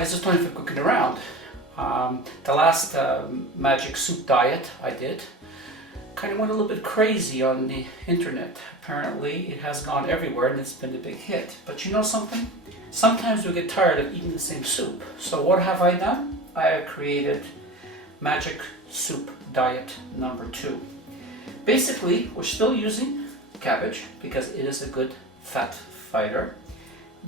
this is Tony for Cooking Around. The last magic soup diet I did kind of went a little bit crazy on the internet. Apparently it has gone everywhere and it's been a big hit. But you know something? Sometimes we get tired of eating the same soup. So what have I done? I have created Magic Soup Diet number 2. Basically, we're still using cabbage because it is a good fat fighter.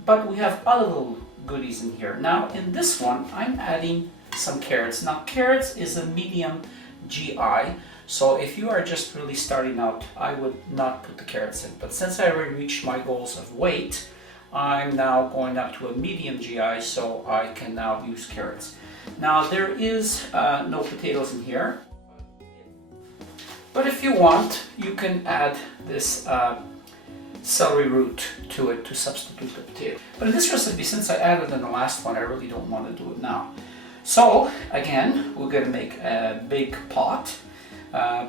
But we have other little goodies in here. Now in this one, I'm adding some carrots. Now carrots is a medium GI, so if you are just really starting out, I would not put the carrots in. But since I already reached my goals of weight, I'm now going up to a medium GI, so I can now use carrots. Now there is no potatoes in here, but if you want, you can add this celery root to it to substitute the potato. But in this recipe, since I added in the last one, I really don't want to do it now. So again, we're going to make a big pot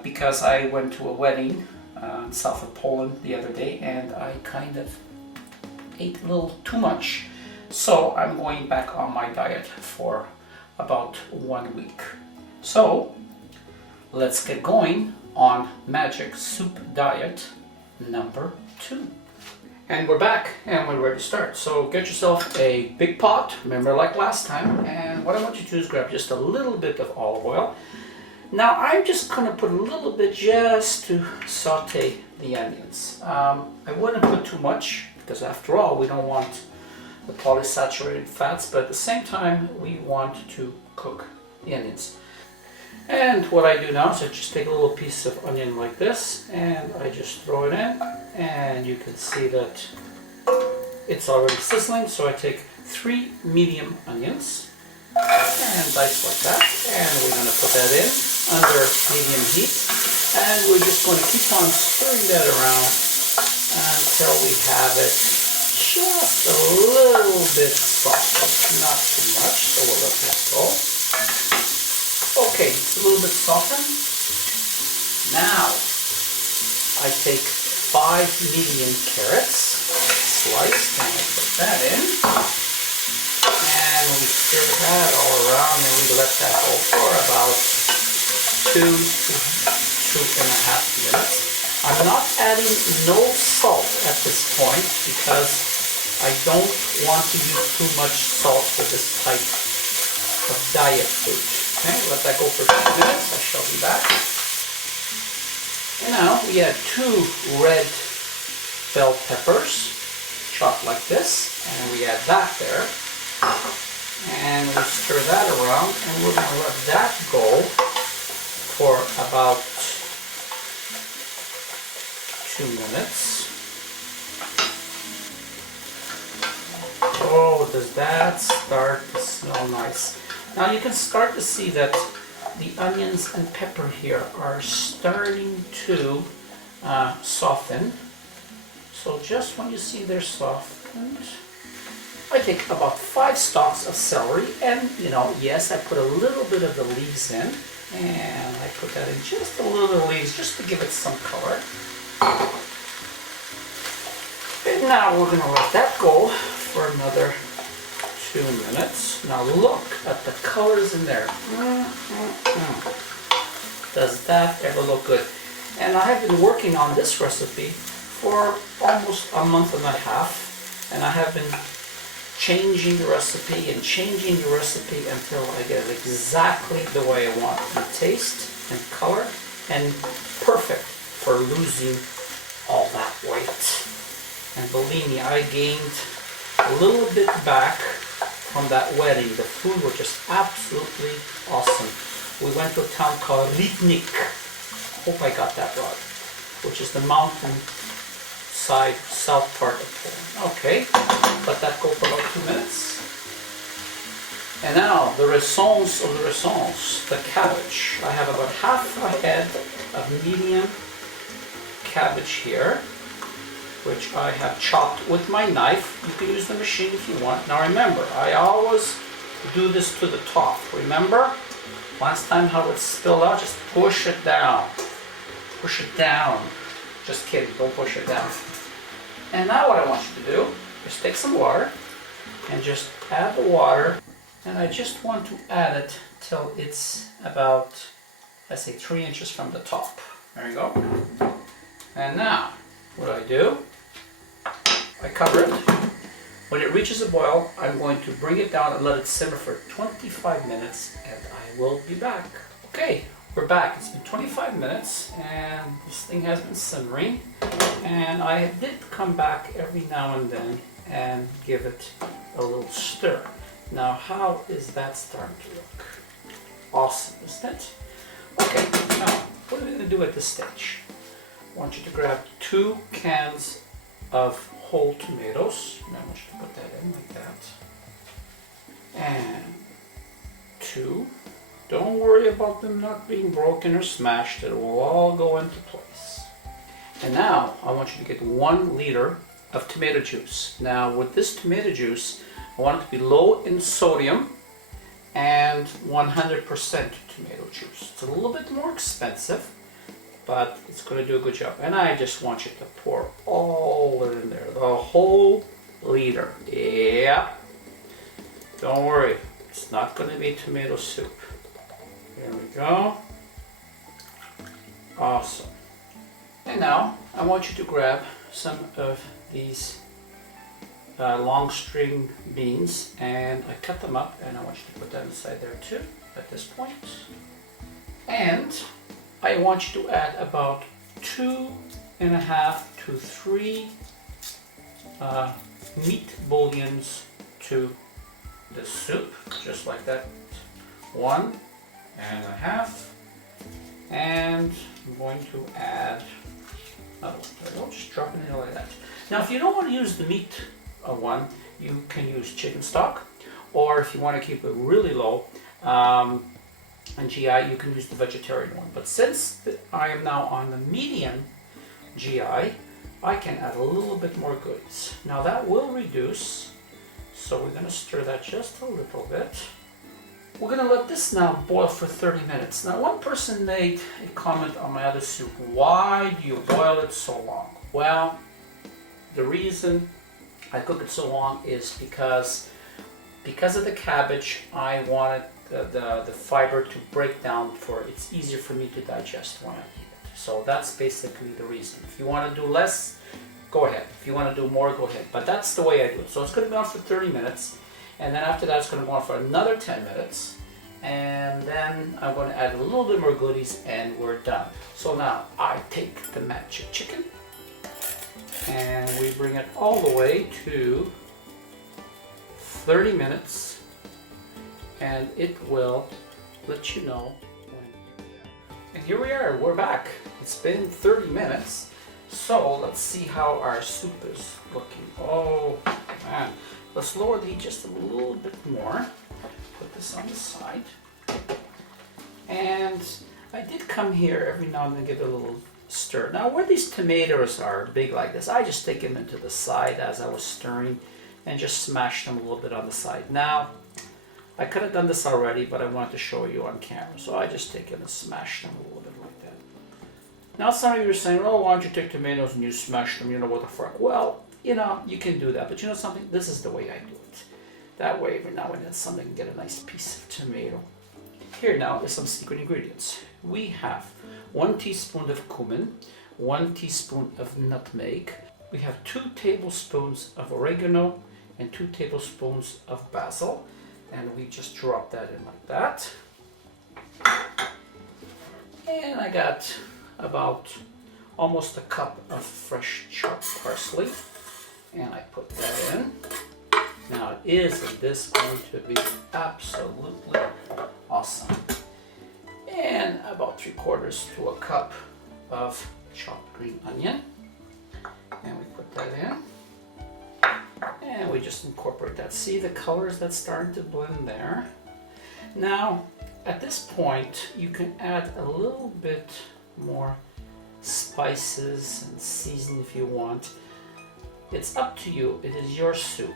because I went to a wedding south of Poland the other day and I kind of ate a little too much. So I'm going back on my diet for about 1 week. So let's get going on Magic Soup Diet number 2. And we're back and we're ready to start. So get yourself a big pot, remember like last time, and what I want you to do is grab just a little bit of olive oil. Now I'm just going to put a little bit just to saute the onions. I wouldn't put too much because after all we don't want the polysaturated fats, but at the same time we want to cook the onions. And what I do now is I just take a little piece of onion like this and I just throw it in, and you can see that it's already sizzling. So I take 3 medium onions and dice like that, and we're going to put that in under medium heat, and we're just going to keep on stirring that around until we have it just a little bit soft, not too much, so we'll let that go. Okay, it's a little bit softened. Now I take 5 medium carrots sliced and I put that in, and we stir that all around and we let that go for about 2 to 2.5 minutes. I'm not adding no salt at this point because I don't want to use too much salt for this type of diet food. Okay, let that go for 2 minutes. I shall be back. And now we add 2 red bell peppers, chopped like this, and we add that there. And we stir that around, and we're going to let that go for about 2 minutes. Oh, does that start to smell nice? Now you can start to see that the onions and pepper here are starting to soften. So just when you see they're softened, I take about 5 stalks of celery, and yes, I put a little bit of the leaves in, and I put that in just a little bit of leaves just to give it some color. And now we're going to let that go for another 2 minutes. Now look at the colors in there. Does that ever look good? And I have been working on this recipe for almost a month and a half, and I have been changing the recipe and changing the recipe until I get it exactly the way I want it in taste and color, and perfect for losing all that weight. And believe me, I gained a little bit back from that wedding. The food was just absolutely awesome. We went to a town called Rybnik. Hope I got that right. Which is the mountain side south part of Poland. Okay, let that go for about 2 minutes. And now the raisons of the raisons, the cabbage. I have about half a head of medium cabbage here, which I have chopped with my knife. You can use the machine if you want. Now remember, I always do this to the top. Remember? Last time how it spilled out, just push it down. Push it down. Just kidding, don't push it down. And now what I want you to do is take some water and just add the water And I just want to add it till it's about, let's say, 3 inches from the top. There you go. And now, what do? I cover it. When it reaches a boil, I'm going to bring it down and let it simmer for 25 minutes, and I will be back. Okay, we're back. It's been 25 minutes, and this thing has been simmering. And I did come back every now and then and give it a little stir. Now, how is that starting to look? Awesome, isn't it? Okay, now, what are we going to do at this stage? I want you to grab 2 cans of whole tomatoes. And I want you to put that in like that. And 2. Don't worry about them not being broken or smashed. It will all go into place. And now, I want you to get 1 liter of tomato juice. Now, with this tomato juice, I want it to be low in sodium and 100% tomato juice. It's a little bit more expensive, but it's going to do a good job. And I just want you to pour all in there, the whole liter. Yeah. Don't worry, it's not going to be tomato soup. There we go. Awesome. And now I want you to grab some of these long string beans, and I cut them up, and I want you to put that inside there too at this point. And I want you to add about 2.5 to 3 meat bouillons to the soup, just like that. 1.5, and I'm going to add another one. There we go, just drop it in like that. Now, if you don't want to use the meat one, you can use chicken stock, or if you want to keep it really low in GI, you can use the vegetarian one. But since I am now on the medium GI, I can add a little bit more goodies. Now that will reduce, so we're going to stir that just a little bit. We're going to let this now boil for 30 minutes. Now, one person made a comment on my other soup: why do you boil it so long? Well, the reason I cook it so long is because of the cabbage. I wanted the fiber to break down, for it's easier for me to digest when I eat it. So that's basically the reason. If you want to do less, go ahead. If you want to do more, go ahead. But that's the way I do it. So it's going to go on for 30 minutes, and then after that it's going to go on for another 10 minutes, and then I'm going to add a little bit more goodies, and we're done. So now I take the magic chicken, and we bring it all the way to 30 minutes, and it will let you know when. And here we are, we're back. It's been 30 minutes, so let's see how our soup is looking. Oh man, let's lower the heat just a little bit more. Put this on the side. And I did come here every now and then, give it a little stir. Now, where these tomatoes are big like this, I just take them into the side as I was stirring and just smash them a little bit on the side. Now, I could have done this already, but I wanted to show you on camera, so I just take them and smash them a little bit like that. Now, some of you are saying, oh, why don't you take tomatoes and you smash them, what the fuck? Well, you can do that, but you know something? This is the way I do it. That way, every now and then, somebody can get a nice piece of tomato. Here now is some secret ingredients. We have 1 teaspoon of cumin, 1 teaspoon of nutmeg. We have 2 tablespoons of oregano and 2 tablespoons of basil. And we just drop that in like that. And I got about almost a cup of fresh chopped parsley. And I put that in. Now, isn't this going to be absolutely awesome? And about 3/4 to a cup of chopped green onion. And we put that in. And we just incorporate that. See the colors that's starting to blend there? Now, at this point, you can add a little bit more spices and seasoning if you want. It's up to you. It is your soup.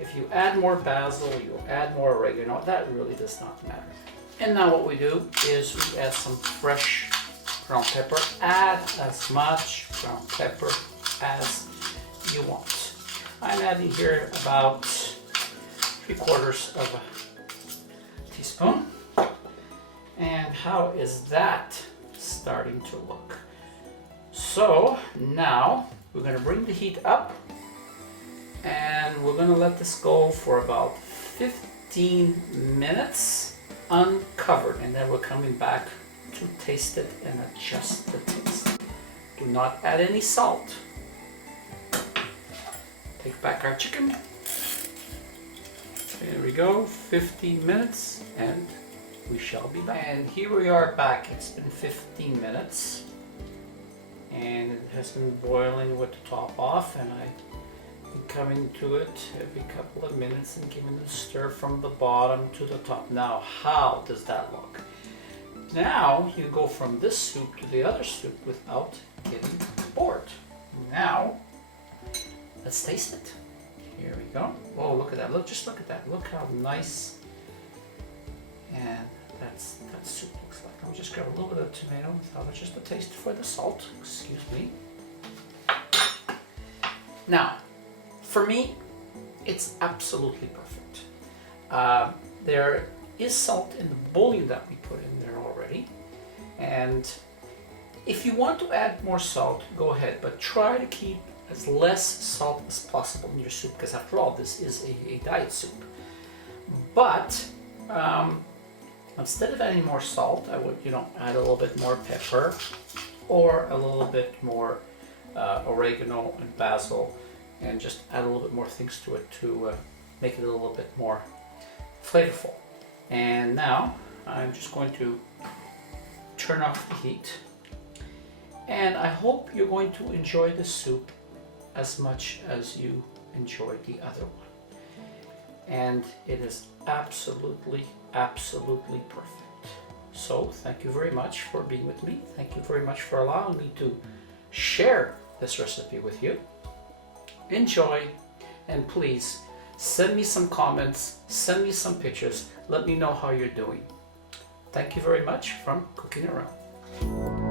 If you add more basil, you add more oregano, that really does not matter. And now what we do is we add some fresh ground pepper. Add as much ground pepper as you want. I'm adding here about 3/4 of a teaspoon. And how is that starting to look? So now we're going to bring the heat up and we're going to let this go for about 15 minutes uncovered, and then we're coming back to taste it and adjust the taste. Do not add any salt. Take back our chicken. There we go, 15 minutes and we shall be back. And here we are back. It's been 15 minutes and it has been boiling with the top off, and I've been coming to it every couple of minutes and giving it a stir from the bottom to the top. Now, how does that look? Now you go from this soup to the other soup without getting bored. Now, let's taste it. Here we go. Oh, look at that. Just look at that. Look how nice and that soup looks like. I'll just grab a little bit of tomato without just a taste for the salt. Excuse me. Now, for me, it's absolutely perfect. There is salt in the bouillon that we put in there already, and if you want to add more salt, go ahead, but try to keep as less salt as possible in your soup, because after all, this is a diet soup. But instead of adding more salt, I would, add a little bit more pepper or a little bit more oregano and basil, and just add a little bit more things to it to make it a little bit more flavorful. And now I'm just going to turn off the heat, and I hope you're going to enjoy this soup as much as you enjoyed the other one. And it is absolutely, absolutely perfect. So thank you very much for being with me. Thank you very much for allowing me to share this recipe with you. Enjoy, and please send me some comments, send me some pictures, let me know how you're doing. Thank you very much from Cooking Around.